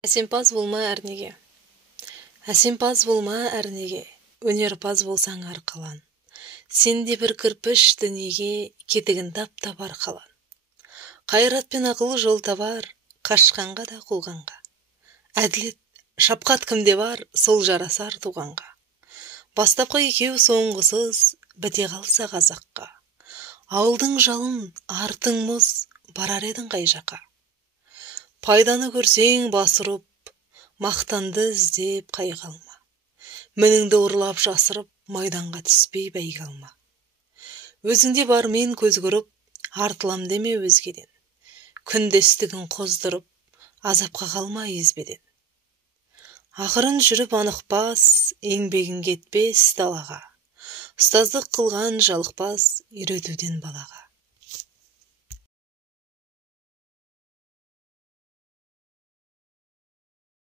Әсемпаз болма әрнеге. Әсемпаз болма әрнеге, өнерпаз болсаң арқалан. Сенде бір кірпіш дүниеге, кетігін тап арқалан. Қайрат пен ақыл жол табар, қашқанға да қуғанға. Әділет, шапқат кімде бар, сол жарасар туғанға. Бастапқы екеу соңғысыз, біте қалса қазаққа. Алдың жалын, артың мұз, барар едің қай жаққа. Пайданы көрсең басырып, мақтанды іздеп қайғы алма. Мініңді ұрлап жасырып, майданға түспей бәйге алма. Өзіңде бар мен көз көріп, артылам деме өзгеден. Күндестігін қоздырып, азапқа қалма езбеден. Ақырын жүріп анықпас, еңбегін кетпес далаға. Ұстаздық қылған жалықпас, үйретуден балаға.